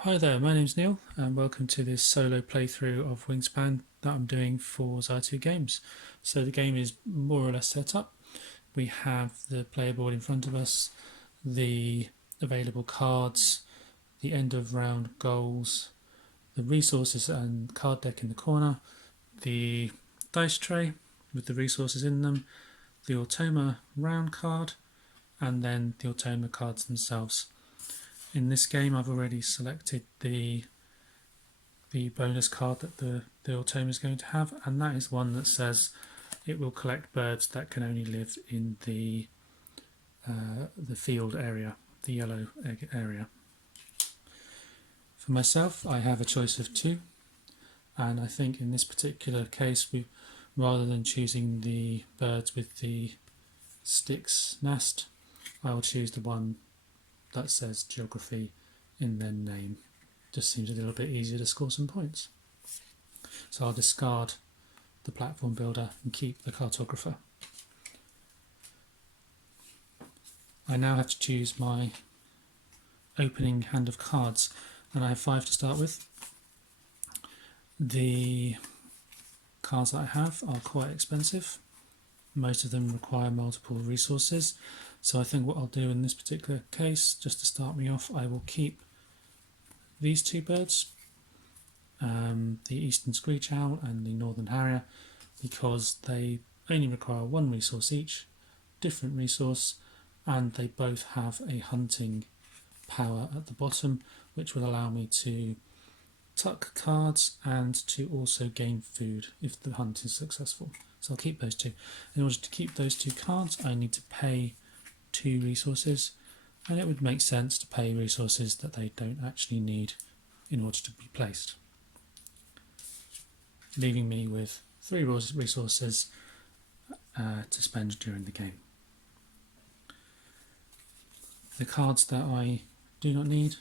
Hi there, my name's Neil and welcome to this solo playthrough of Wingspan that I'm doing for Zatu Games. So the game is more or less set up. We have the player board in front of us, the available cards, the end of round goals, the resources and card deck in the corner, the dice tray with the resources in them, the automa round card, and then the automa cards themselves. In this game I've already selected the bonus card that the automa is going to have, and that is one that says it will collect birds that can only live in the field area, the yellow egg area. For myself, I have a choice of two, and I think in this particular case, rather than choosing the birds with the sticks nest, I will choose the one that says geography in their name. Just seems a little bit easier to score some points. So I'll discard the platform builder and keep the cartographer. I now have to choose my opening hand of cards, and I have 5 to start with. The cards that I have are quite expensive. Most of them require multiple resources, so I think what I'll do in this particular case, just to start me off, I will keep these two birds, the eastern screech owl and the northern harrier, because they only require one resource each, different resource, and they both have a hunting power at the bottom, which will allow me to tuck cards and to also gain food if the hunt is successful. So I'll keep those two. In order to keep those two cards, I need to pay 2 resources, and it would make sense to pay resources that they don't actually need in order to be placed, leaving me with 3 resources to spend during the game. The cards that I do not need,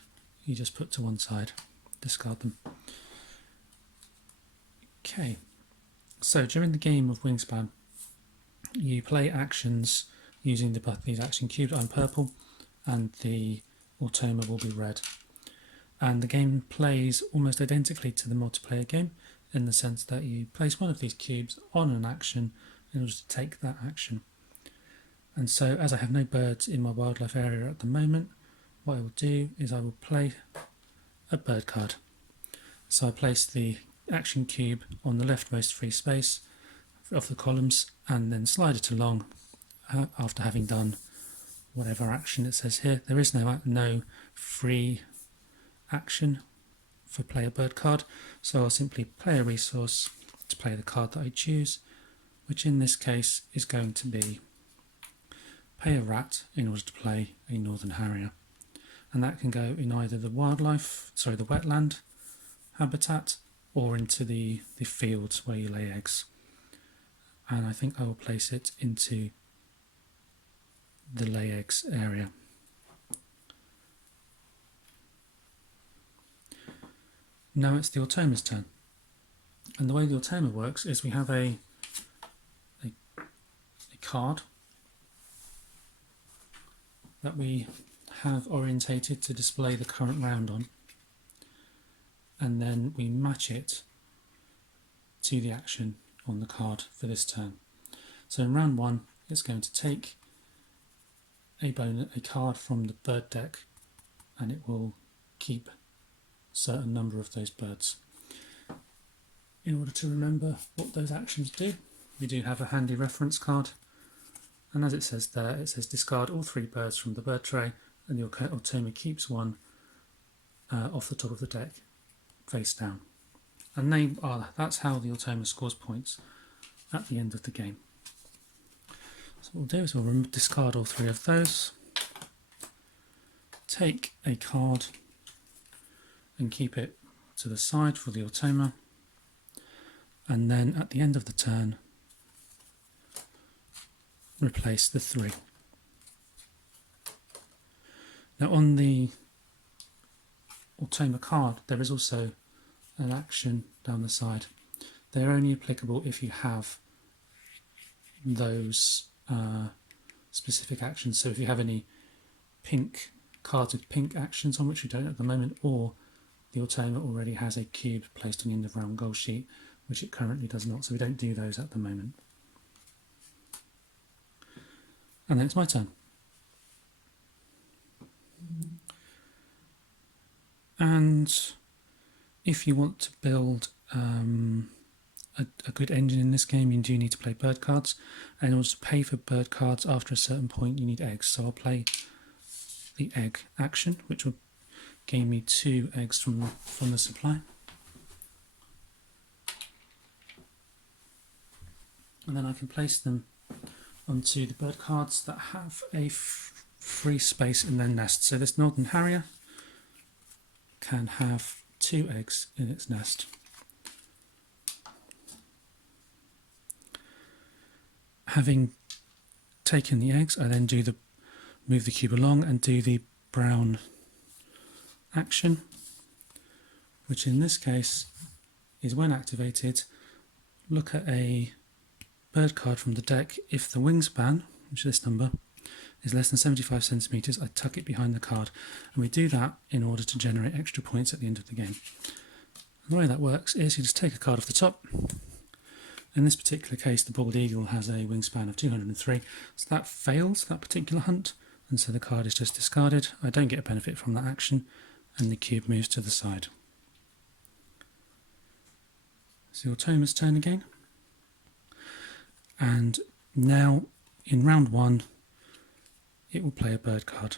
you just put to one side, discard them. Okay, so during the game of Wingspan, you play actions using these action cubes. I'm purple and the automa will be red. And the game plays almost identically to the multiplayer game, in the sense that you place one of these cubes on an action in order to take that action. And so, as I have no birds in my wildlife area at the moment, what I will do is I will play a bird card. So I place the action cube on the leftmost free space of the columns and then slide it along after having done whatever action it says here. There is no free action for play a bird card, so I'll simply play a resource to play the card that I choose, which in this case is going to be pay a rat in order to play a northern harrier, and that can go in either the wetland habitat or into the fields where you lay eggs. And I think I will place it into the lay eggs area. Now it's the automa's turn, and the way the automa works is we have a card that we have orientated to display the current round on, and then we match it to the action on the card for this turn. So in round 1 it's going to take a card from the bird deck, and it will keep a certain number of those birds. In order to remember what those actions do, we do have a handy reference card, and as it says there, it says discard all 3 birds from the bird tray, and the automa keeps one off the top of the deck face down. And that's how the automa scores points at the end of the game. So what we'll do is we'll discard all 3 of those, take a card and keep it to the side for the automa, and then at the end of the turn replace the 3. Now on the automa card there is also an action down the side. They're only applicable if you have those specific actions. So if you have any pink cards with pink actions on, which we don't at the moment, or the automa already has a cube placed on the end of round goal sheet, which it currently does not, so we don't do those at the moment. And then it's my turn. And if you want to build a good engine in this game, you do need to play bird cards. And in order to pay for bird cards after a certain point, you need eggs. So I'll play the egg action, which will gain me 2 eggs from the supply. And then I can place them onto the bird cards that have a free space in their nest. So this Northern Harrier can have 2 eggs in its nest. Having taken the eggs, I then move the cube along and do the brown action, which in this case is when activated, look at a bird card from the deck. If the wingspan, which is this number, is less than 75 centimeters, I tuck it behind the card, and we do that in order to generate extra points at the end of the game. And the way that works is you just take a card off the top. In this particular case, the bald eagle has a wingspan of 203, so that fails that particular hunt, and so the card is just discarded. I don't get a benefit from that action, and the cube moves to the side. It's the automa's turn again. And now, in round 1, it will play a bird card.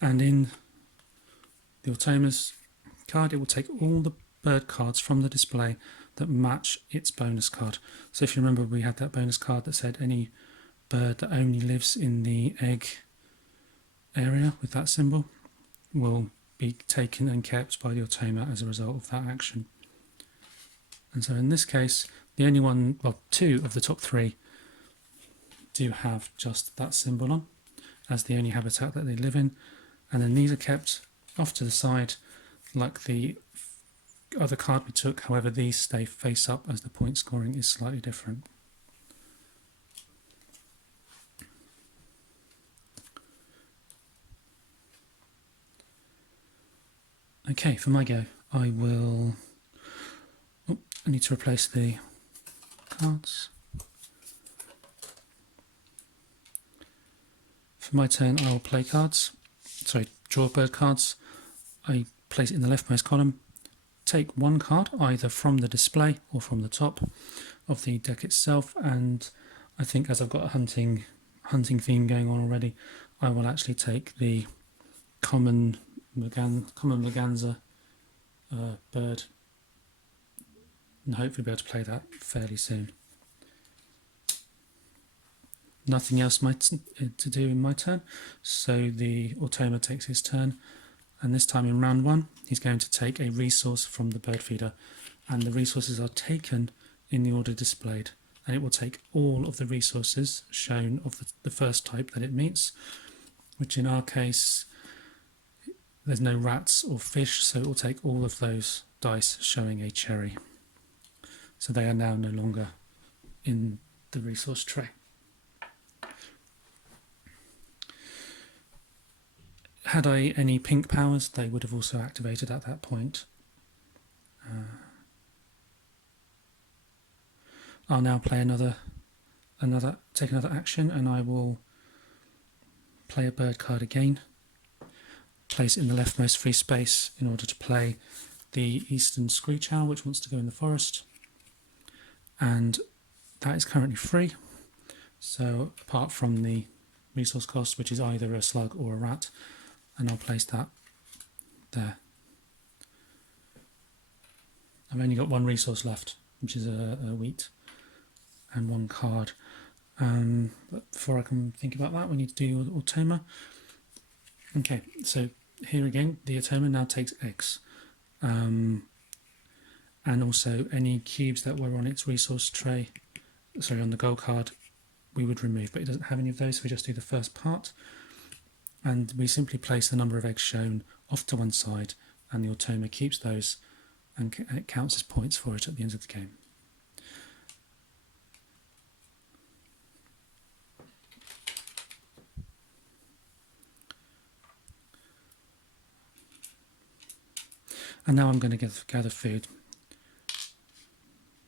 And in the automa's card, it will take all the bird cards from the display that match its bonus card. So if you remember, we had that bonus card that said any bird that only lives in the egg area with that symbol will be taken and kept by the automa as a result of that action. And so in this case, the only one, well, 2 of the top 3 do have just that symbol on as the only habitat that they live in, and then these are kept off to the side like the other card we took. However, these stay face up as the point scoring is slightly different. Okay, for my go, I will... Oh, I need to replace the cards. For my turn, I will play cards. Sorry, draw bird cards. I place it in the leftmost column. Take 1 card, either from the display or from the top of the deck itself, and I think as I've got a hunting theme going on already, I will actually take the common merganser bird, and hopefully be able to play that fairly soon. Nothing else to do in my turn, so the automa takes his turn, and this time in round 1 he's going to take a resource from the bird feeder, and the resources are taken in the order displayed, and it will take all of the resources shown of the first type that it meets, which in our case there's no rats or fish, so it will take all of those dice showing a cherry. So they are now no longer in the resource tray. Had I any pink powers, they would have also activated at that point. I'll now play take another action, and I will play a bird card again. Place it in the leftmost free space in order to play the eastern screech owl, which wants to go in the forest, and that is currently free. So apart from the resource cost, which is either a slug or a rat, and I'll place that there. I've only got 1 resource left, which is a wheat, and 1 card. But before I can think about that, we need to do automa. Okay, so here again, the automa now takes eggs, and also any cubes that were on its resource tray, sorry, on the gold card, we would remove, but it doesn't have any of those, so we just do the first part. And we simply place the number of eggs shown off to one side, and the automa keeps those, and it counts as points for it at the end of the game. And now I'm going to gather food.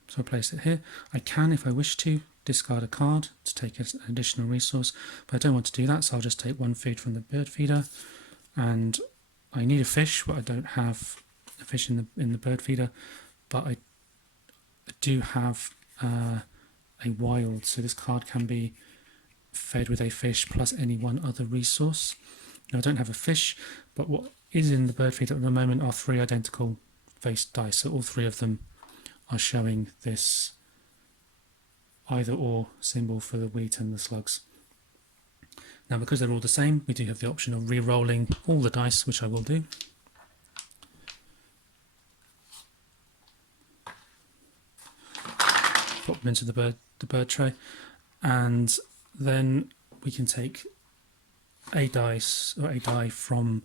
So I'll place it here. I can, if I wish to, discard a card to take an additional resource, but I don't want to do that, so I'll just take one food from the bird feeder. And I need a fish, but I don't have a fish in the bird feeder, but I do have a wild, so this card can be fed with a fish plus any one other resource. Now I don't have a fish, but what is in the bird feeder at the moment are 3 identical faced dice, so all 3 of them are showing this either or symbol for the wheat and the slugs. Now because they're all the same, we do have the option of re-rolling all the dice, which I will do. Pop them into the bird tray, and then we can take a dice or a die from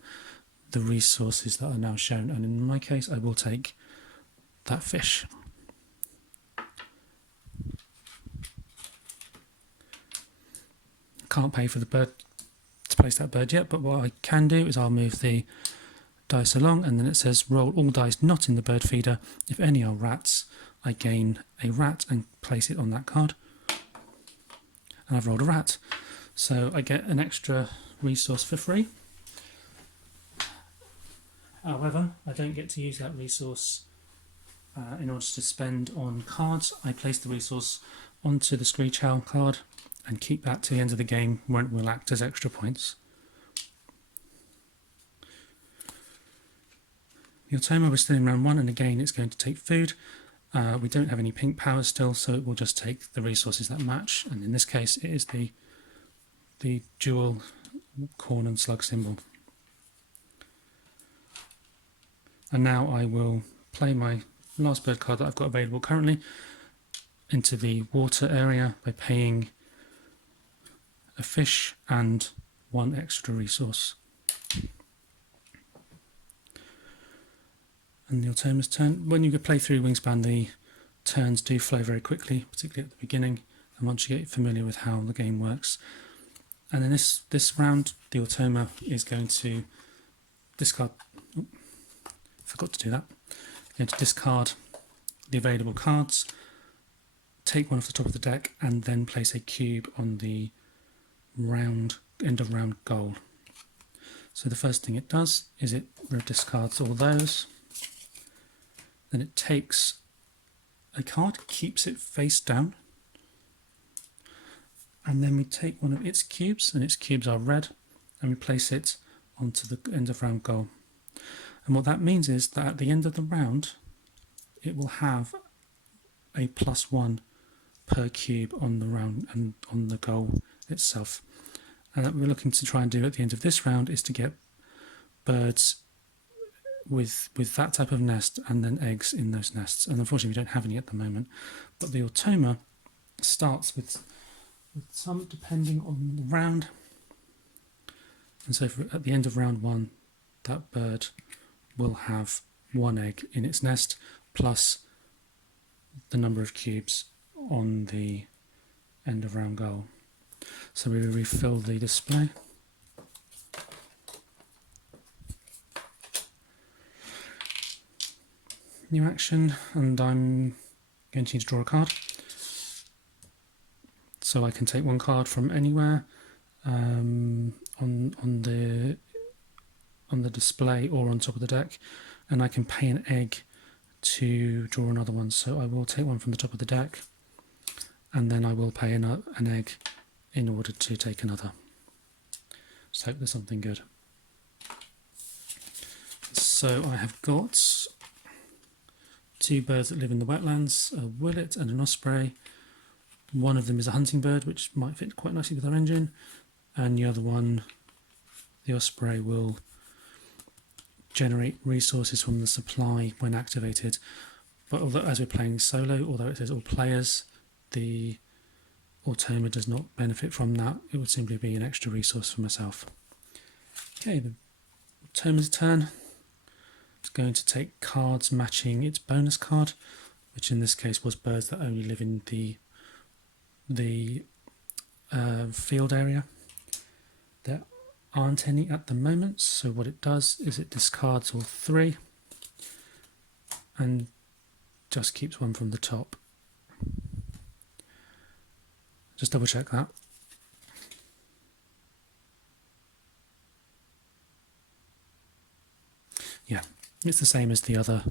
the resources that are now shown, and in my case I will take that fish. Can't pay for the bird to place that bird yet, but what I can do is I'll move the dice along, and then it says roll all dice not in the bird feeder. If any are rats, I gain a rat and place it on that card. And I've rolled a rat, so I get an extra resource for free. However, I don't get to use that resource in order to spend on cards. I place the resource onto the Screech Owl card and keep that to the end of the game, where it will act as extra points. The automa was still in round 1, and again it's going to take food. We don't have any pink powers still, so it will just take the resources that match, and in this case it is the dual corn and slug symbol. And now I will play my last bird card that I've got available currently into the water area by paying a fish and 1 extra resource. And the automa's turn. When you play through Wingspan, the turns do flow very quickly, particularly at the beginning, and once you get familiar with how the game works. And in this round, the automa is going to discard. Oh, forgot to do that. Going to discard the available cards, take one off the top of the deck, and then place a cube on the end of round goal. So the first thing it does is it discards all those. Then it takes a card, keeps it face down, and then we take one of its cubes, and its cubes are red, and we place it onto the end of round goal. And what that means is that at the end of the round, it will have a +1 per cube on the round and on the goal itself. And what we're looking to try and do at the end of this round is to get birds with that type of nest and then eggs in those nests. And unfortunately we don't have any at the moment, but the automa starts with some depending on the round. And so at the end of round 1, that bird will have 1 egg in its nest plus the number of cubes on the end of round goal. So we refill the display. New action, and I'm going to need to draw a card. So I can take 1 card from anywhere on the display or on top of the deck, and I can pay an egg to draw another one. So I will take 1 from the top of the deck, and then I will pay an egg in order to take another. Let's hope there's something good. So I have got 2 birds that live in the wetlands, a willet and an osprey. One of them is a hunting bird, which might fit quite nicely with our engine, and the other one, the osprey, will generate resources from the supply when activated. But although, as we're playing solo, although it says all players, the automa does not benefit from that. It would simply be an extra resource for myself. Okay, the automa's turn. It's going to take cards matching its bonus card, which in this case was birds that only live in the field area. There aren't any at the moment, so what it does is it discards all 3, and just keeps one from the top. Just double check that. Yeah, it's the same as the other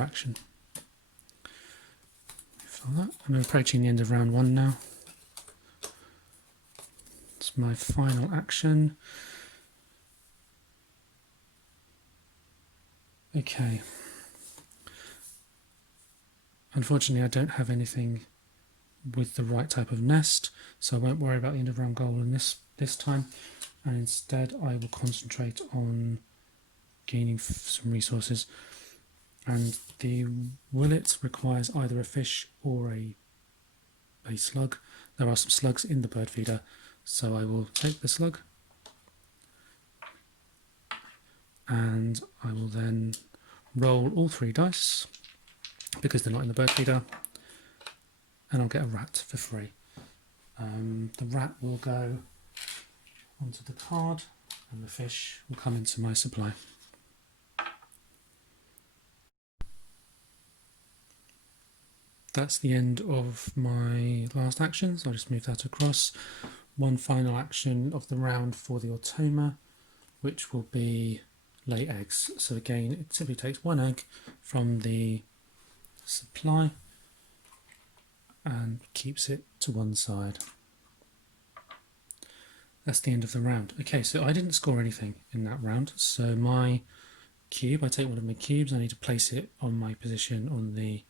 action. I'm approaching the end of round 1 now. It's my final action. Okay. Unfortunately, I don't have anything with the right type of nest, so I won't worry about the end of round goal in this time, and instead I will concentrate on gaining some resources. And the willet requires either a fish or a slug. There are some slugs in the bird feeder, so I will take the slug and I will then roll all 3 dice because they're not in the bird feeder, and I'll get a rat for free. The rat will go onto the card and the fish will come into my supply. That's the end of my last action, so I'll just move that across. One final action of the round for the automa, which will be lay eggs. So again, it simply takes 1 egg from the supply and keeps it to one side. That's the end of the round. Okay, so I didn't score anything in that round, so my cube, I take one of my cubes, I need to place it on my position on the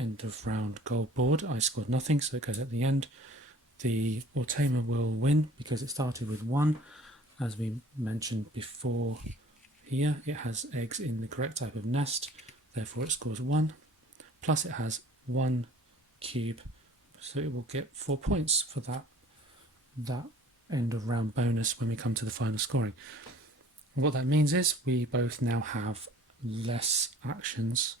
end of round goal board. I scored nothing, so it goes at the end. The automa will win because it started with 1. As we mentioned before here, it has eggs in the correct type of nest, therefore it scores 1. Plus it has 1 cube, so it will get 4 points for that end of round bonus when we come to the final scoring. And what that means is we both now have less actions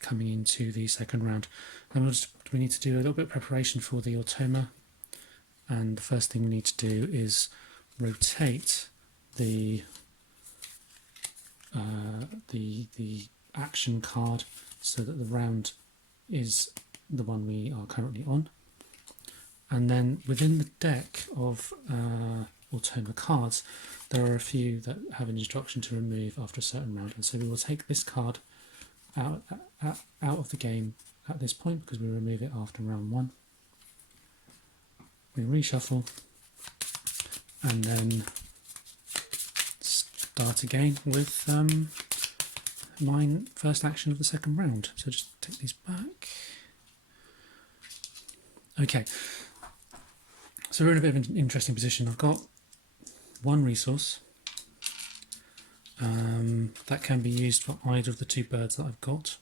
coming into the second round. And we need to do a little bit of preparation for the automa, and the first thing we need to do is rotate the action card so that the round is the one we are currently on. And then within the deck of automa cards, there are a few that have an instruction to remove after a certain round, and so we will take this card out of the game at this point because we remove it after round 1. We reshuffle and then start again with my first action of the second round. So just take these back. Okay, so we're in a bit of an interesting position. I've got 1 resource that can be used for either of the 2 birds that I've got.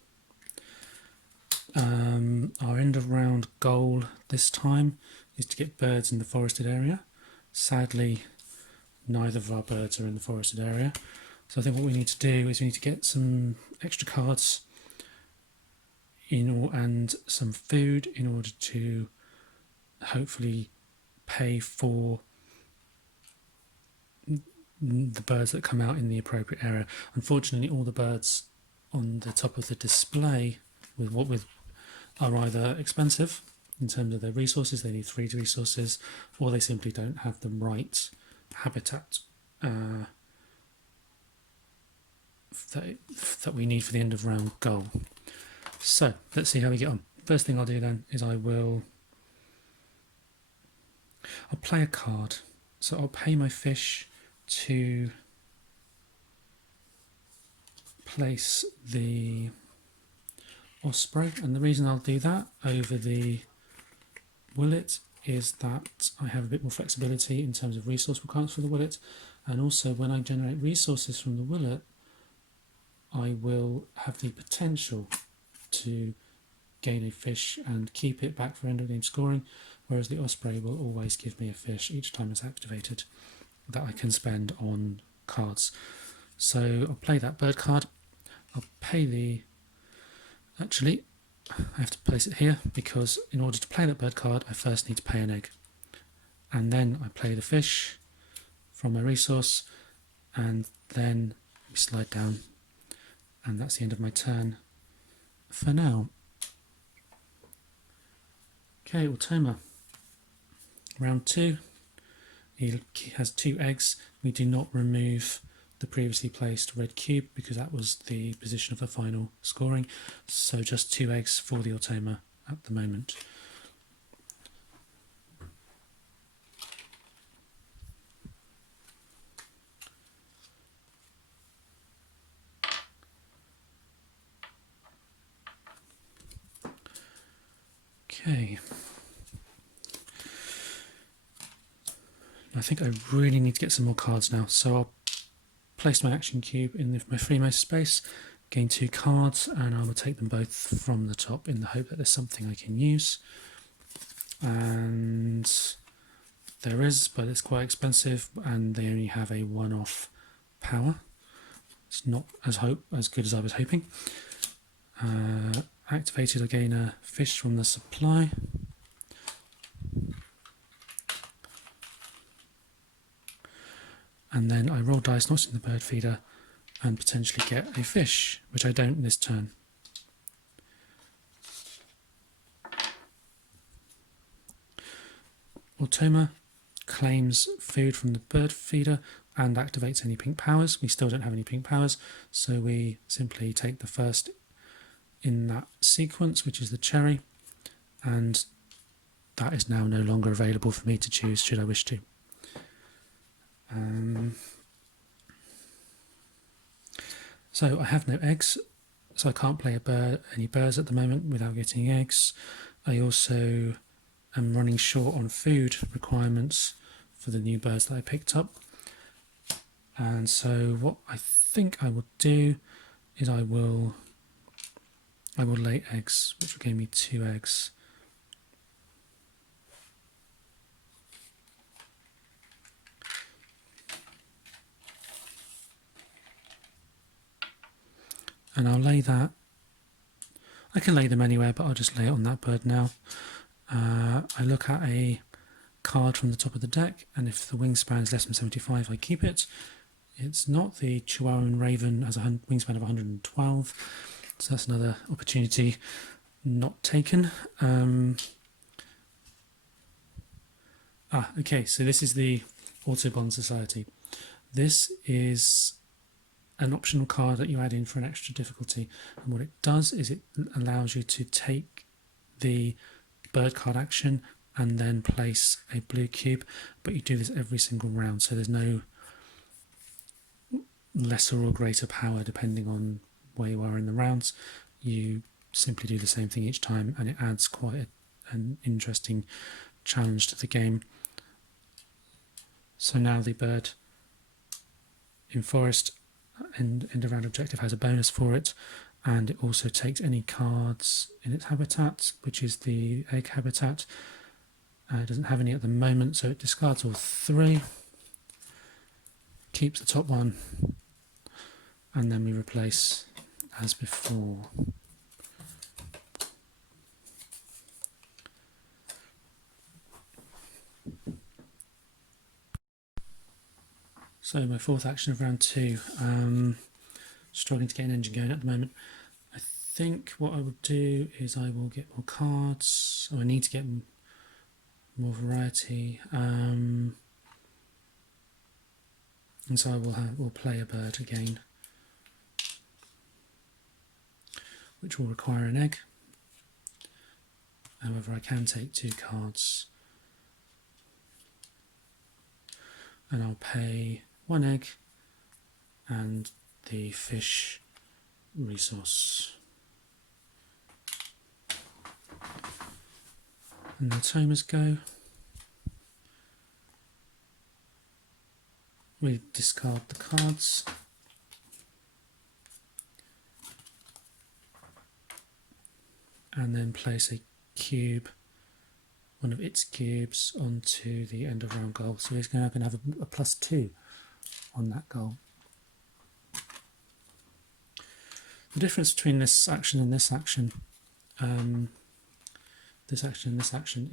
Our end of round goal this time is to get birds in the forested area. Sadly, neither of our birds are in the forested area, so I think what we need to do is we need to get some extra cards and some food in order to hopefully pay for the birds that come out in the appropriate area. Unfortunately, all the birds on the top of the display are either expensive in terms of their resources, they need 3 resources, or they simply don't have the right habitat that we need for the end of round goal. So let's see how we get on. First thing I'll do then is I'll play a card. So I'll pay my fish to place the osprey, and the reason I'll do that over the willet is that I have a bit more flexibility in terms of resource requirements for the willet, and also when I generate resources from the willet I will have the potential to gain a fish and keep it back for end of game scoring, whereas the osprey will always give me a fish each time it's activated that I can spend on cards. So I'll play that bird card. I'll pay the... Actually, I have to place it here because in order to play that bird card I first need to pay an egg. And then I play the fish from my resource, and then we slide down And that's the end of my turn for now. Okay, automa. Round 2. He has 2 eggs. We do not remove the previously placed red cube because that was the position of the final scoring. So just 2 eggs for the automa at the moment. Okay. I think I really need to get some more cards now, so I'll place my action cube in my freemost space, gain 2 cards, and I will take them both from the top in the hope that there's something I can use. And there is, but it's quite expensive, and they only have a one-off power. It's not as good as I was hoping. Activated, I gain a fish from the supply. And then I roll dice not in the bird feeder and potentially get a fish, which I don't this turn. Automa claims food from the bird feeder and activates any pink powers. We still don't have any pink powers, so we simply take the first in that sequence, which is the cherry, and that is now no longer available for me to choose should I wish to. So I have no eggs, so I can't play any birds at the moment without getting eggs. I also am running short on food requirements for the new birds that I picked up. And so what I think I will do is I will lay eggs, which will give me 2 eggs. And I'll lay that. I can lay them anywhere, but I'll just lay it on that bird now. I look at a card from the top of the deck, and if the wingspan is less than 75, I keep it. It's not. The Chihuahuan Raven has a wingspan of 112, so that's another opportunity not taken. Okay, so this is the Autobond Society. This is an optional card that you add in for an extra difficulty, and what it does is it allows you to take the bird card action and then place a blue cube, but you do this every single round, so there's no lesser or greater power depending on where you are in the rounds. You simply do the same thing each time, and it adds quite an interesting challenge to the game. So now the bird in forest end of round objective has a bonus for it, and it also takes any cards in its habitat, which is the egg habitat. It doesn't have any at the moment, so it discards all 3, keeps the top one, and then we replace as before. So my 4th action of round 2, struggling to get an engine going at the moment. I think what I will do is I will get more cards. I need to get more variety, and so we'll play a bird again, which will require an egg. However, I can take 2 cards, and I'll pay 1 egg and the fish resource. And the automas go. We discard the cards. And then place a cube, one of its cubes, onto the end of round goal. So he's going to have a +2 on that goal. The difference between this action and this action,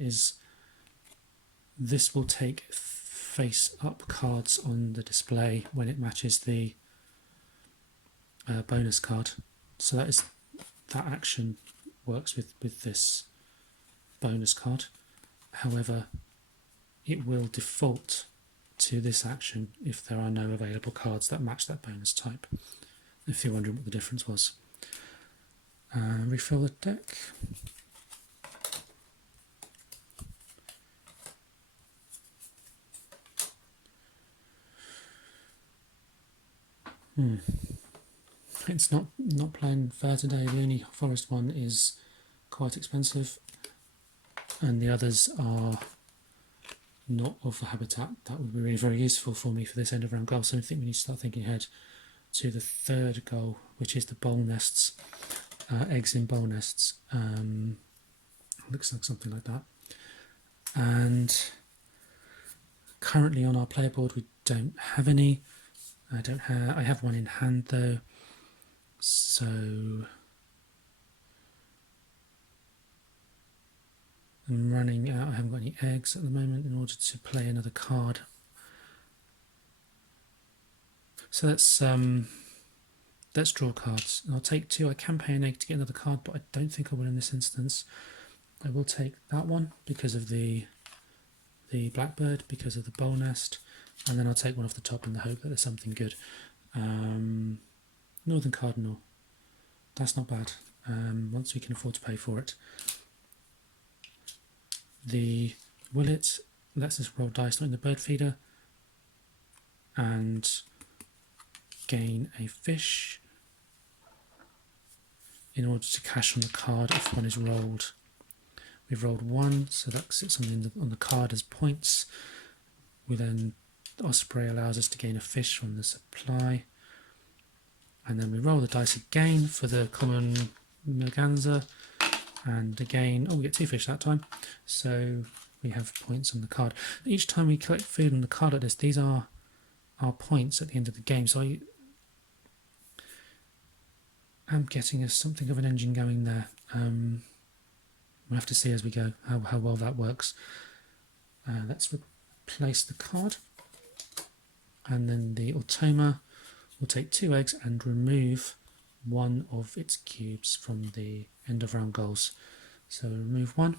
is this will take face-up cards on the display when it matches the bonus card. So that action works with this bonus card. However, it will default to this action if there are no available cards that match that bonus type. If you're wondering what the difference was. Refill the deck. It's not playing fair today. The only forest one is quite expensive, and the others are not of the habitat that would be really very useful for me for this end of round goal. So I think we need to start thinking ahead to the third goal, which is the bowl nests, eggs in bowl nests. Looks like something like that. And currently on our player board we don't have any. I have one in hand though, so I'm running out. I haven't got any eggs at the moment in order to play another card. So let's draw cards. I'll take 2. I can pay an egg to get another card, but I don't think I will in this instance. I will take that one because of the blackbird, because of the bowl nest, and then I'll take one off the top in the hope that there's something good. Northern Cardinal. That's not bad. Once we can afford to pay for it. The Willet lets us roll dice, not in the bird feeder, and gain a fish in order to cash on the card if one is rolled. We've rolled 1, so that sits on the card as points. Osprey allows us to gain a fish from the supply. And then we roll the dice again for the common merganser. And again, we get 2 fish that time. So we have points on the card. Each time we collect food on the card like this, these are our points at the end of the game. So I am getting us something of an engine going there. We'll have to see as we go how well that works. Let's replace the card. And then the automa will take 2 eggs and remove one of its cubes from the end of round goals. So remove 1,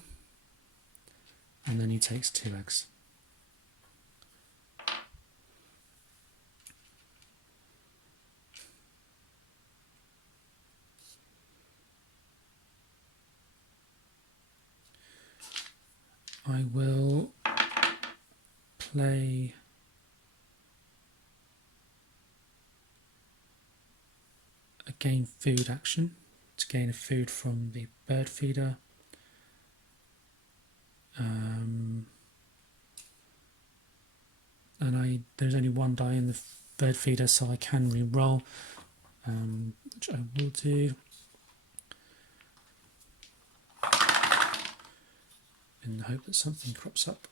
and then he takes 2 eggs. I will play a gain food action to gain a food from the bird feeder. And there's only 1 die in the bird feeder, so I can re-roll, which I will do. In the hope that something crops up.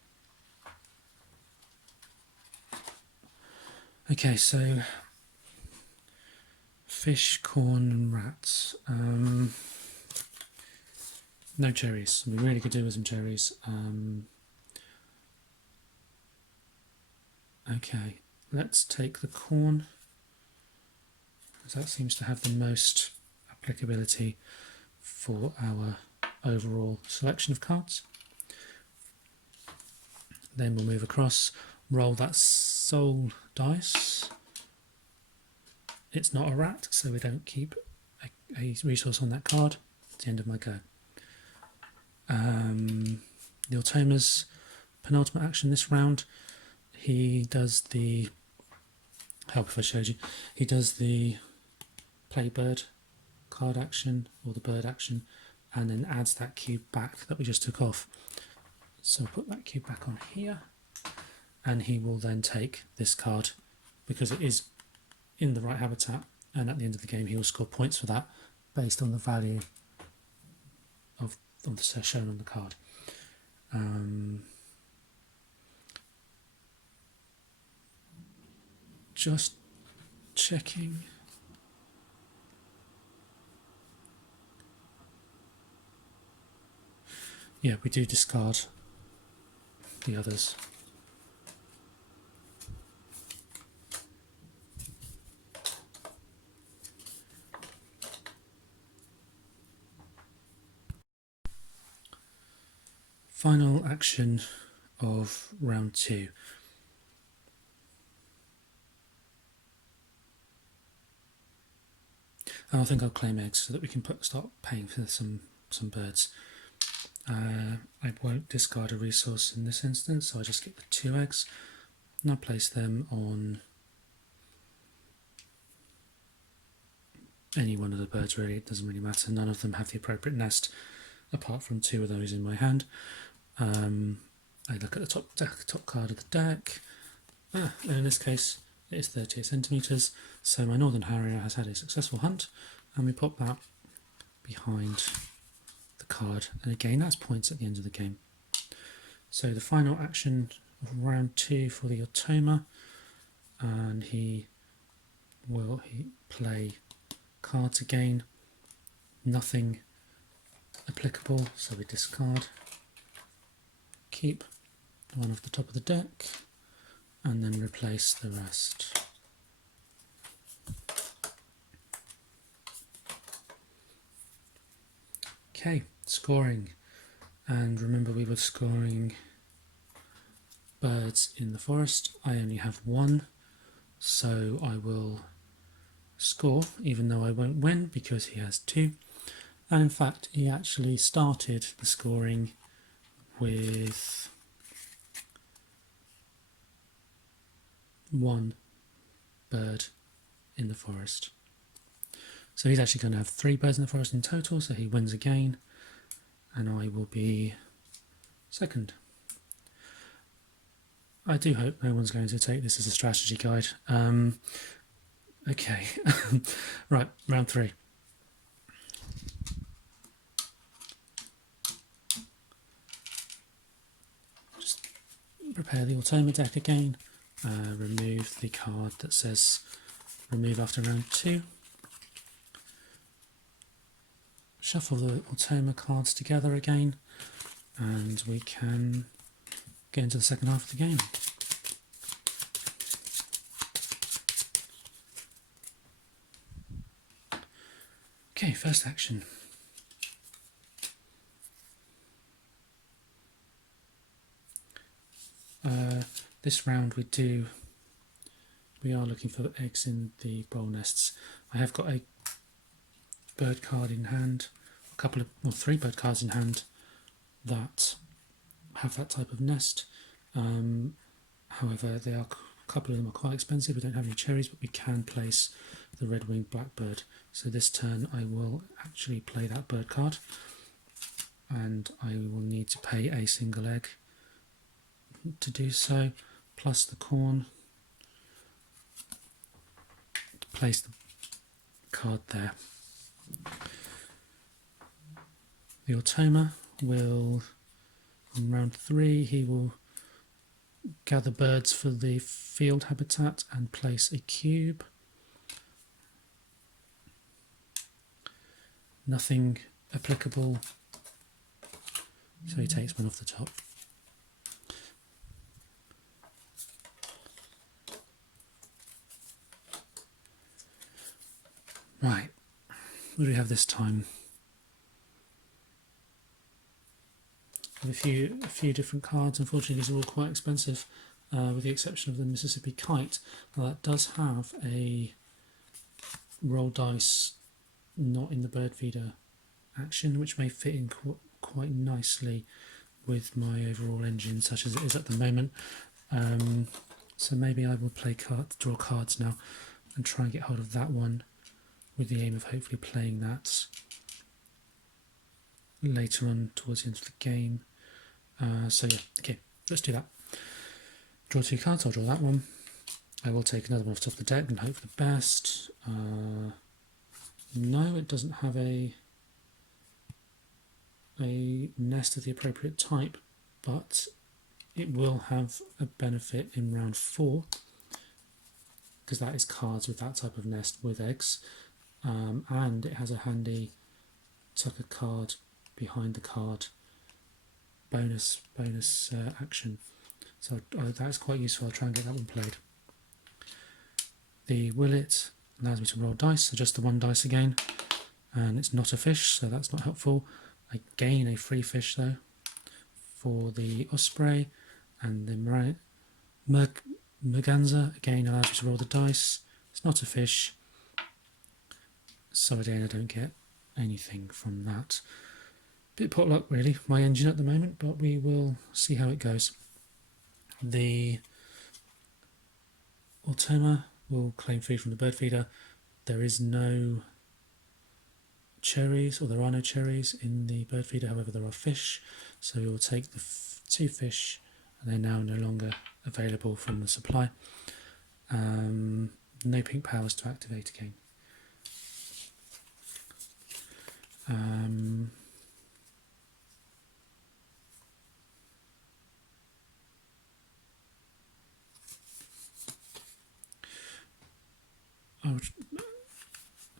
Okay, so fish, corn and rats. No cherries. We really could do with some cherries. Okay, let's take the corn, because that seems to have the most applicability for our overall selection of cards. Then we'll move across, roll that soul dice. It's not a rat, so we don't keep a resource on that card. It's the end of my go. The automa's penultimate action this round, he does the, help if I showed you, he does the play bird card action, or the bird action, and then adds that cube back that we just took off. So I'll put that cube back on here, and he will then take this card because it is in the right habitat, and at the end of the game he will score points for that based on the value of the shown on the card. Just checking. Yeah, we do discard the others. Final action of round 2. And I think I'll claim eggs so that we can start paying for some birds. I won't discard a resource in this instance, so I just get the 2 eggs and I place them on any one of the birds really, it doesn't really matter. None of them have the appropriate nest apart from 2 of those in my hand. I look at the top card of the deck, and in this case it is 38 centimetres, so my Northern Harrier has had a successful hunt, and we pop that behind the card, and again that's points at the end of the game. So the final action of round 2 for the automa, and he will play cards again, nothing applicable, so we discard, keep the one off the top of the deck, and then replace the rest. Okay, scoring, and remember we were scoring birds in the forest. I only have 1, so I will score even though I won't win because he has 2, and in fact he actually started the scoring with 1 bird in the forest. So he's actually going to have 3 birds in the forest in total, so he wins again, and I will be second. I do hope no one's going to take this as a strategy guide. Okay, right, round 3. Just prepare the automa deck again, remove the card that says remove after round 2. Shuffle the automa cards together again, and we can get into the second half of the game. Okay, first action. This round we are looking for eggs in the bowl nests. I have got a bird card in hand, 3 bird cards in hand that have that type of nest. However, a couple of them are quite expensive. We don't have any cherries, but we can place the red-winged blackbird. So this turn I will actually play that bird card, and I will need to pay a single egg to do so, plus the corn to place the card there. The automa will, in round 3, he will gather birds for the field habitat and place a cube. Nothing applicable, so he takes one off the top. Right, what do we have this time? We have a few different cards. Unfortunately, these are all quite expensive, with the exception of the Mississippi Kite. Now, that does have a roll dice not in the bird feeder action, which may fit in quite nicely with my overall engine, such as it is at the moment. So maybe I will draw cards now and try and get hold of that one, with the aim of hopefully playing that later on towards the end of the game. So yeah, okay, let's do that. Draw 2 cards, I'll draw that one. I will take another one off the top of the deck and hope for the best. No, it doesn't have a nest of the appropriate type, but it will have a benefit in round 4, because that is cards with that type of nest with eggs, and it has a handy tuck a card behind the card bonus action, so that's quite useful. I'll try and get that one played. The willet allows me to roll dice, so just the 1 dice again, and it's not a fish, so that's not helpful. I gain a free fish though for the osprey, and the merganser again allows you to roll the dice. It's not a fish, so again I don't get anything from that. Bit potluck really, my engine at the moment, but we will see how it goes. The automa will claim food from the bird feeder. There is no cherries, or there are no cherries in the bird feeder, however there are fish, so we will take the 2 fish, and they're now no longer available from the supply. No pink powers to activate again. I'll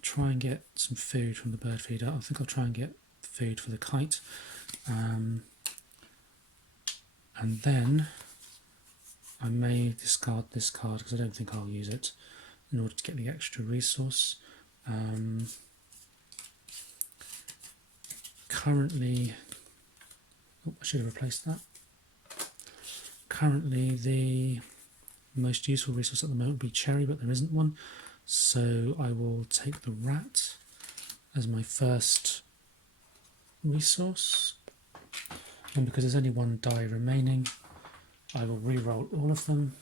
try and get some food from the bird feeder. I think I'll try and get food for the kite. And then I may discard this card because I don't think I'll use it in order to get the extra resource. Currently, I should have replaced that. Currently the most useful resource at the moment would be cherry, but there isn't one. So I will take the rat as my first resource. And because there's only 1 die remaining, I will re-roll all of them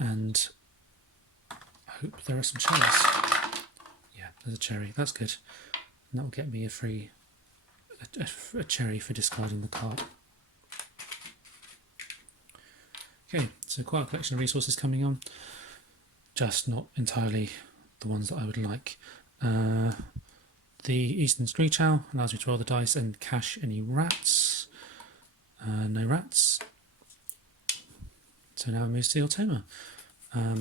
and hope there are some cherries. Yeah, there's a cherry, that's good. And that will get me a cherry for discarding the card. Okay, so quite a collection of resources coming on, just not entirely the ones that I would like. The Eastern Screech Owl allows me to roll the dice and cache any rats. No rats. So now it moves to the automa.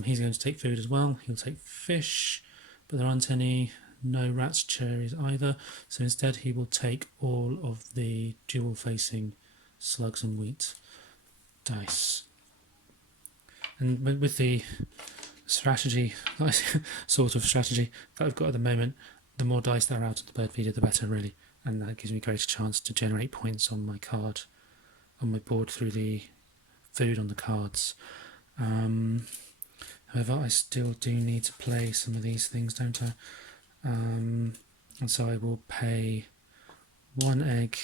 He's going to take food as well. He'll take fish, but there aren't any. No rats, cherries either. So instead he will take all of the dual facing slugs and wheat dice. And with the strategy, sort of strategy that I've got at the moment, the more dice that are out of the bird feeder, the better really. And that gives me a greater chance to generate points on my card, on my board through the food on the cards. However, I still do need to play some of these things, don't I? And so I will pay 1 egg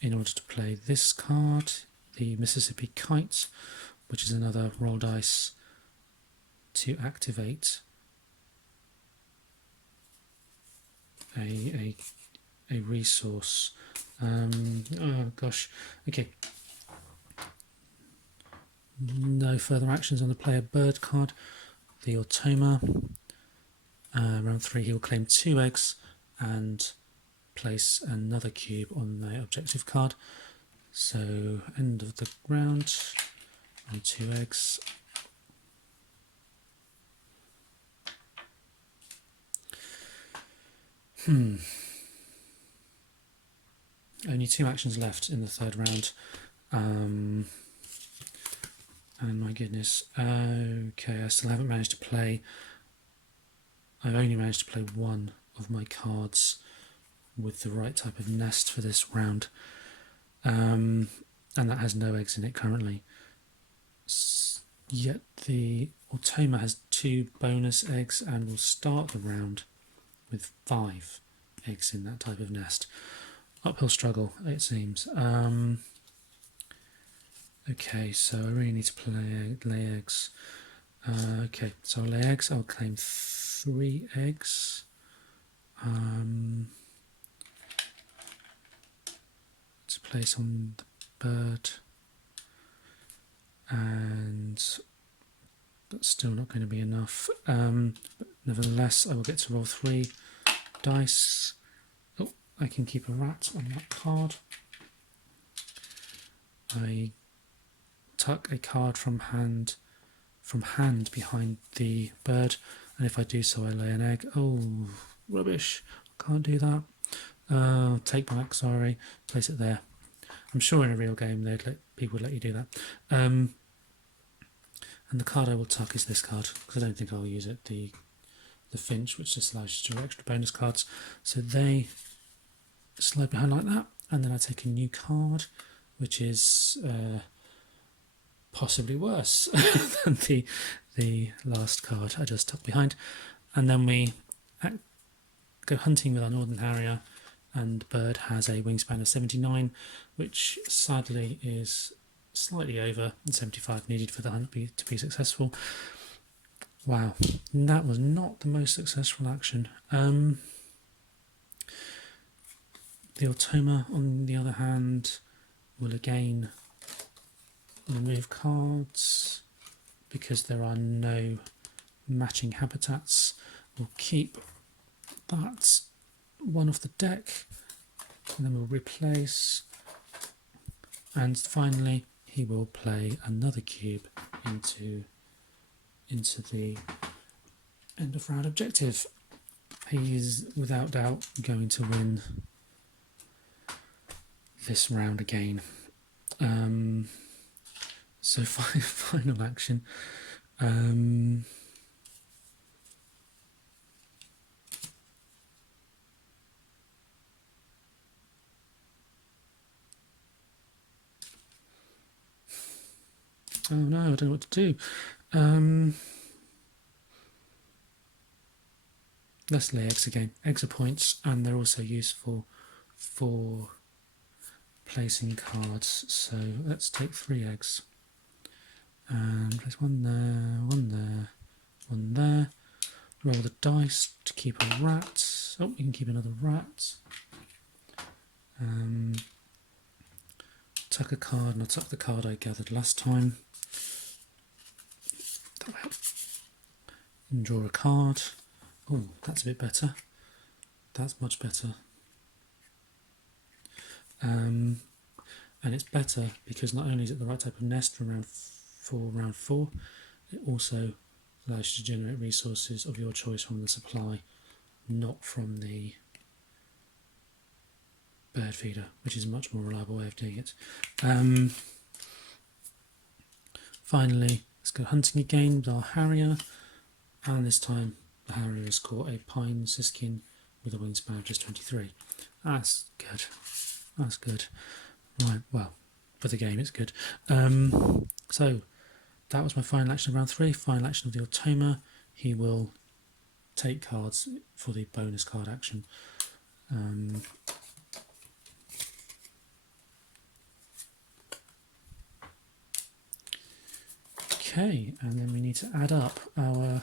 in order to play this card, the Mississippi Kite, which is another roll dice to activate a resource. Oh gosh, okay. No further actions on the player bird card. The automa. Round 3 he will claim 2 eggs and place another cube on the objective card. So end of the round and 2 eggs. Only 2 actions left in the 3rd round. And my goodness. Okay, I still haven't managed to play. I've only managed to play 1 of my cards with the right type of nest for this round. And that has no eggs in it currently. Yet the automa has 2 bonus eggs and will start the round with 5 eggs in that type of nest. Uphill struggle, it seems. Okay, so I really need to lay eggs. Okay, so I'll lay eggs. I'll claim 3 eggs. To place on the bird. And that's still not going to be enough. But nevertheless, I will get to roll 3 dice. Oh, I can keep a rat on that card. I tuck a card from hand behind the bird, and if I do so, I lay an egg. Oh, rubbish! Can't do that. Take back. Sorry. Place it there. I'm sure in a real game people would let you do that. And the card I will tuck is this card because I don't think I'll use it. The finch, which just allows you to draw extra bonus cards. So they slide behind like that, and then I take a new card, which is possibly worse than the last card I just tucked behind. And then we go hunting with our Northern Harrier, and Bird has a wingspan of 79, which sadly is slightly over 75 needed for the hunt to be successful. Wow, that was not the most successful action. The automa, on the other hand, will again remove cards because there are no matching habitats. We'll keep that one off the deck, and then we'll replace. And finally, he will play another cube into the end of round objective. He is without doubt going to win this round again. So final action. Oh no, I don't know what to do. Let's lay eggs again. Eggs are points, and they're also useful for placing cards. So let's take 3 eggs. And place one there, one there, one there. Roll the dice to keep a rat. Oh, you can keep another rat. Tuck a card, and I'll tuck the card I gathered last time. That'll help. And draw a card. Oh, that's a bit better. That's much better. And it's better because not only is it the right type of nest for round 4, it also allows you to generate resources of your choice from the supply, not from the bird feeder, which is a much more reliable way of doing it. Finally, let's go hunting again with our Harrier, and this time the Harrier has caught a pine siskin with a wingspan of just 23. That's good. That's good. Right, well, for the game it's good. So that was my final action of round 3. Final action of the automa. He will take cards for the bonus card action. Okay, and then we need to add up our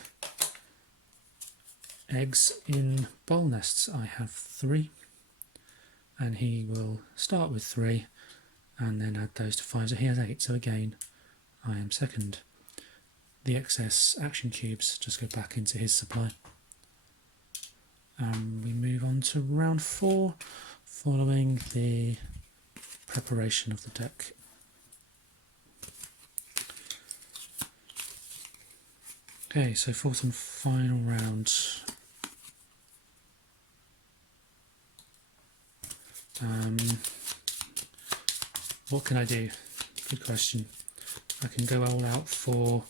eggs in bowl nests. I have 3, and he will start with 3 and then add those to 5, so he has 8. So again, I am second. The excess action cubes just go back into his supply. We move on to round 4, following the preparation of the deck. Okay, so 4th and final round. What can I do? Good question. I can go all out for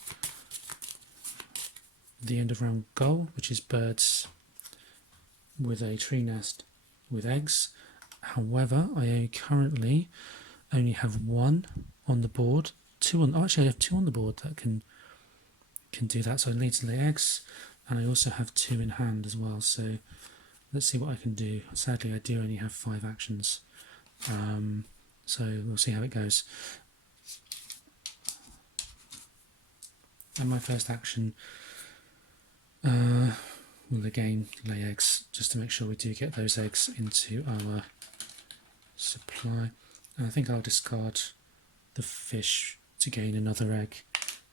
the end of round goal, which is birds with a tree nest with eggs. However, I currently only have 1 on the board. 2 on. Oh, actually, I have 2 on the board that can do that. So I need to lay eggs, and I also have 2 in hand as well. So let's see what I can do. Sadly, I do only have 5 actions. So we'll see how it goes. And my first action will again lay eggs, just to make sure we do get those eggs into our supply. And I think I'll discard the fish to gain another egg,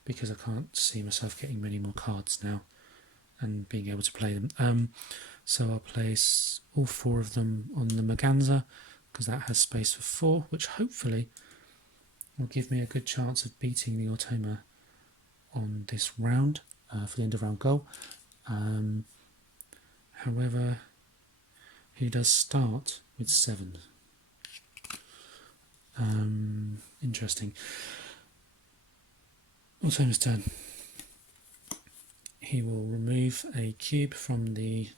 because I can't see myself getting many more cards now and being able to play them. So I'll place all 4 of them on the Maganza, because that has space for 4, which hopefully will give me a good chance of beating the automa on this round for the end of round goal. However, he does start with 7. Interesting. Automa's turn. He will remove a cube from the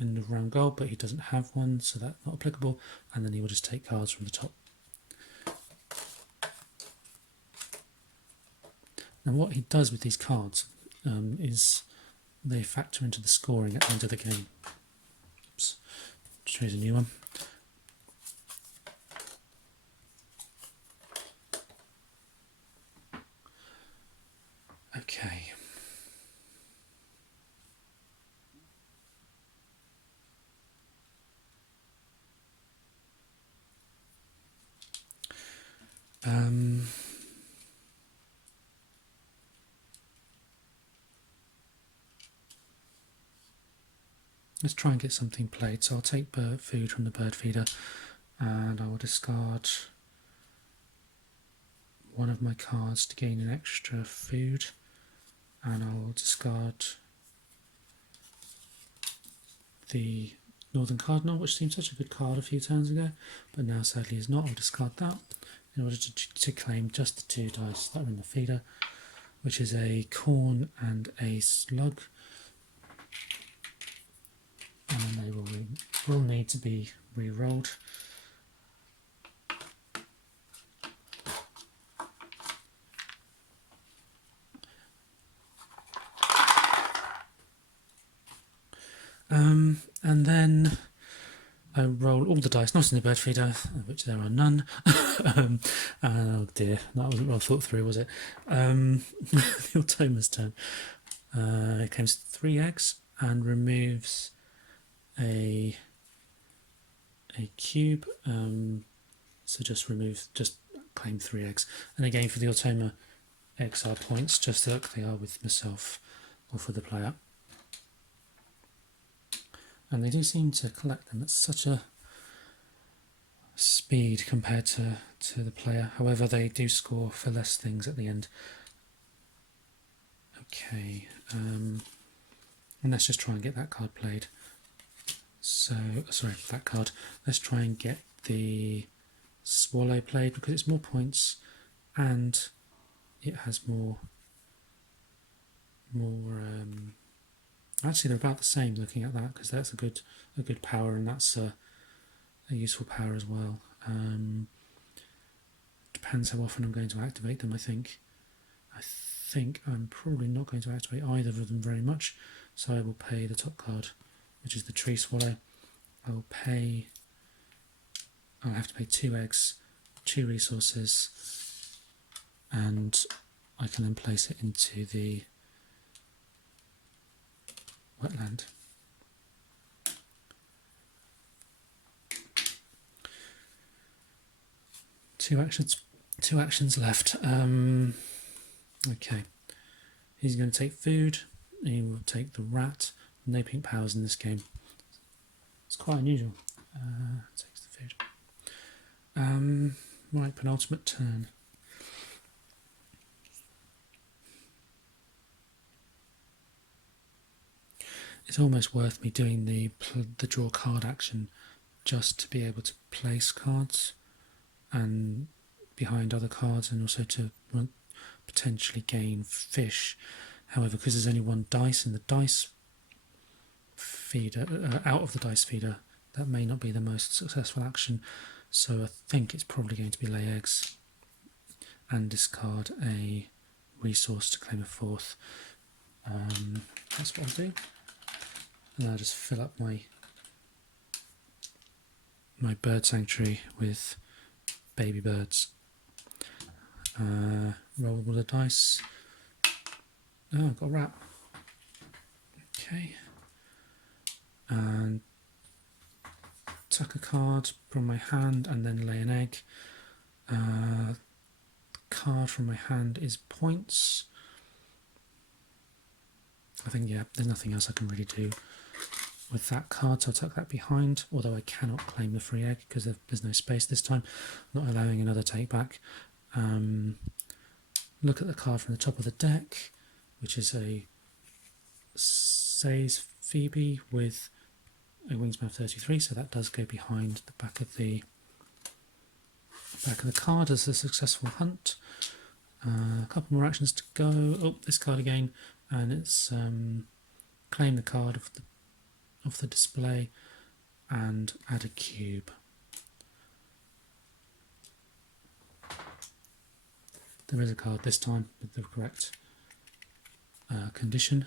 end of round goal, but he doesn't have one, so that's not applicable, and then he will just take cards from the top. Now what he does with these cards is they factor into the scoring at the end of the game. Oops, choose a new one. Okay. Let's try and get something played. So I'll take food from the bird feeder and I will discard one of my cards to gain an extra food, and I'll discard the Northern Cardinal, which seemed such a good card a few turns ago, but now sadly is not. I'll discard that in order to claim just the 2 dice that are in the feeder, which is a corn and a slug, and they will need to be re-rolled. And then I roll all the dice, not in the bird feeder, which there are none. Oh dear, that wasn't well thought through, was it? The automa's turn. It claims 3 eggs and removes a cube. So just claim 3 eggs. And again for the automa, eggs are points, just like they are with myself or for the player. And they do seem to collect them at such a speed compared to the player. However, they do score for less things at the end. Okay, and let's just try and get that card played. So, sorry, that card. Let's try and get the swallow played because it's more points and it has more. Actually, they're about the same looking at that, because that's a good power, and that's a useful power as well. Depends how often I'm going to activate them, I think. I think I'm probably not going to activate either of them very much, so I will pay the top card, which is the tree swallow. I'll have to pay 2 eggs, 2 resources, and I can then place it into the wetland. Two actions left. Okay, he's going to take food. He will take the rat. No pink powers in this game. It's quite unusual. Takes the food. Right, penultimate turn. It's almost worth me doing the draw card action just to be able to place cards and behind other cards, and also to potentially gain fish. However, because there's only 1 dice in the dice feeder, out of the dice feeder, that may not be the most successful action. So I think it's probably going to be lay eggs and discard a resource to claim a 4th. That's what I'll do. And I'll just fill up my bird sanctuary with baby birds. Roll all the dice. Oh, I've got a rat. Okay. And tuck a card from my hand and then lay an egg. Card from my hand is points. I think, yeah, there's nothing else I can really do with that card, so I'll tuck that behind, although I cannot claim the free egg because there's no space this time, not allowing another take back. Look at the card from the top of the deck, which is a Says Phoebe with a Wingspan 33, so that does go behind the back of the card as a successful hunt. A couple more actions to go. Oh, this card again, and it's claim the card of of the display and add a cube. There is a card this time with the correct condition.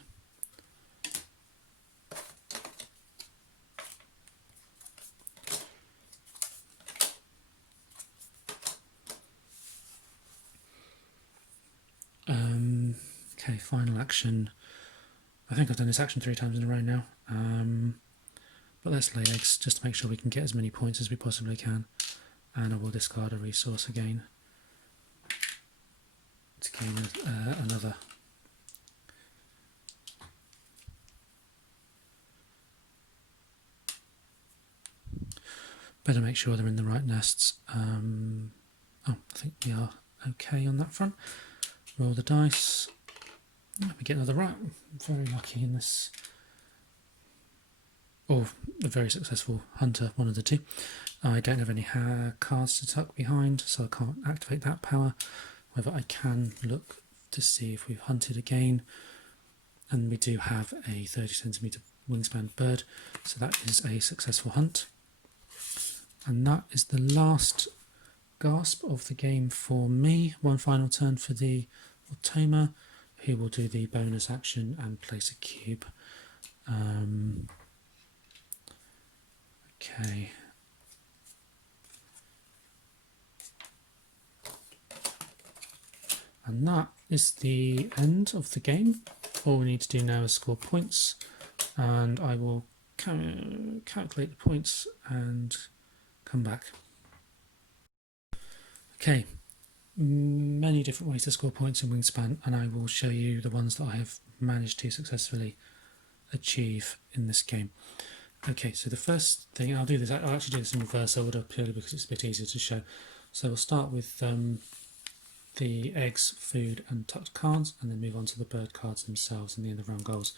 Okay, final action. I think I've done this action 3 times in a row now. But let's lay eggs just to make sure we can get as many points as we possibly can. And I will discard a resource again to gain another. Better make sure they're in the right nests. Oh, I think we are okay on that front. Roll the dice. We get another right. Very lucky in this. Or a very successful hunter, one of the two. I don't have any cards to tuck behind, so I can't activate that power. However, I can look to see if we've hunted again. And we do have a 30cm wingspan bird, so that is a successful hunt. And that is the last gasp of the game for me. One final turn for the automa, who will do the bonus action and place a cube. Okay. And that is the end of the game. All we need to do now is score points, and I will calculate the points and come back. Okay, many different ways to score points in Wingspan, and I will show you the ones that I have managed to successfully achieve in this game. Okay, so the first thing I'll do this, I'll actually do this in reverse order purely because it's a bit easier to show. So we'll start with the eggs, food and tucked cards, and then move on to the bird cards themselves and the end of round goals.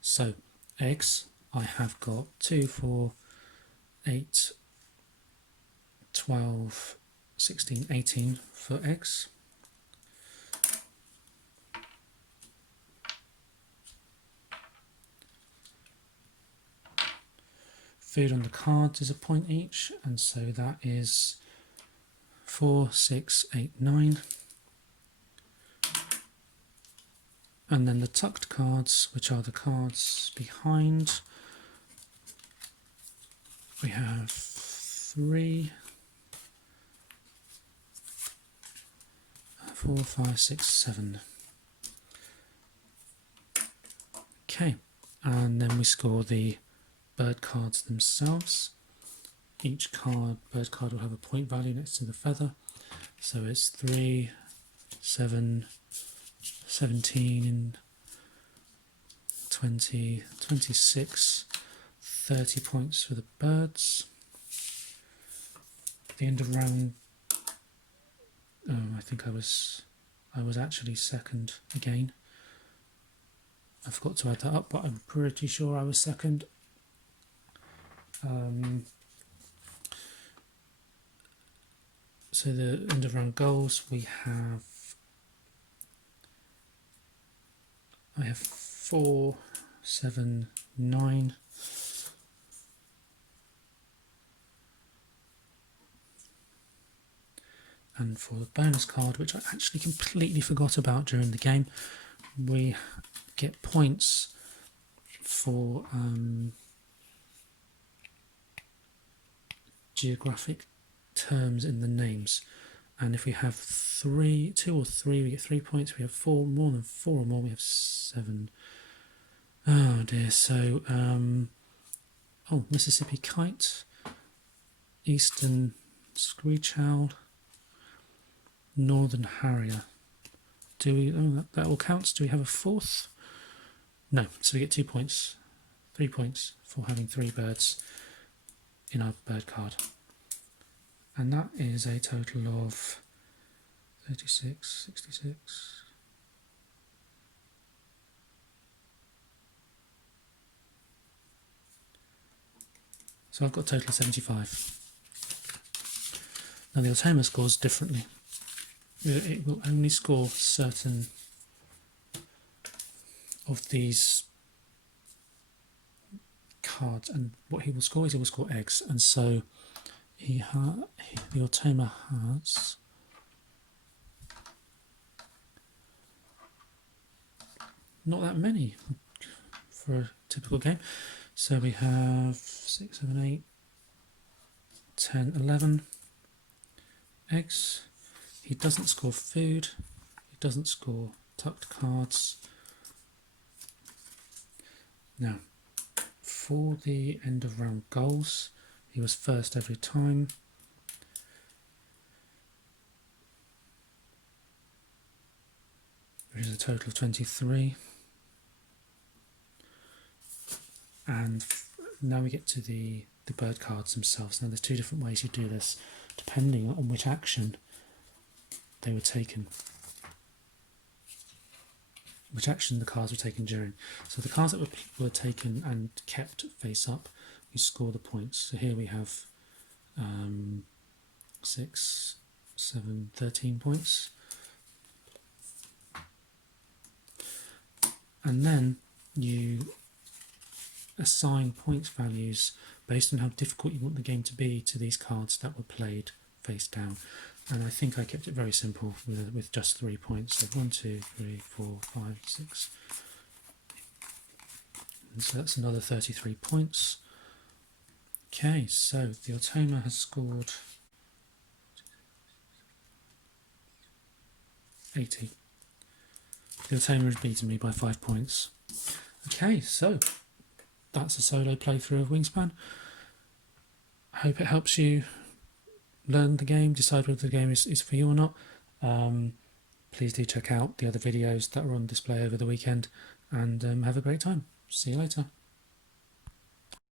So eggs, I have got 2, 4, 8, 12, 16, 18 for eggs. Food on the cards is a point each, and so that is 4, 6, 8, 9. And then the tucked cards, which are the cards behind, we have 3, 4, 5, 6, 7. Okay, and then we score the bird cards themselves. Each bird card will have a point value next to the feather. So it's 3, 7, 17, 20, 26, 30 points for the birds. At the end of round, I think I was actually second again. I forgot to add that up, but I'm pretty sure I was second. So the end of round goals, I have 4, 7, 9. And for the bonus card, which I actually completely forgot about during the game, we get points for geographic terms in the names. And if we have 2 or 3, we get 3 points. We have 4, more than 4 or more, we have 7. Oh dear. So, Mississippi kite, Eastern screech owl, Northern harrier. That all counts. Do we have a 4th? No. So we get 2 points, 3 points for having 3 birds in our bird card. And that is a total of 36, 66. So I've got a total of 75. Now the automa scores differently. It will only score certain of these cards, and what he will score is he will score eggs, and so the automa has not that many for a typical game. So we have 6, 7, 8, 10, 11 eggs. He doesn't score food, he doesn't score tucked cards. Now, for the end of round goals, he was first every time. Which is a total of 23. And now we get to the bird cards themselves. Now there's two different ways you do this, depending on which action they were taken. Which action the cards were taken during. So the cards that were taken and kept face up, you score the points. So here we have 6, 7, 13 points. And then you assign points values based on how difficult you want the game to be to these cards that were played face down. And I think I kept it very simple with just 3 points. So 1, 2, 3, 4, 5, 6. And so that's another 33 points. Okay, so the automa has scored 80. The automa has beaten me by 5 points. Okay, so that's a solo playthrough of Wingspan. I hope it helps you learn the game, decide whether the game is for you or not. Please do check out the other videos that were on display over the weekend, and have a great time. See you later.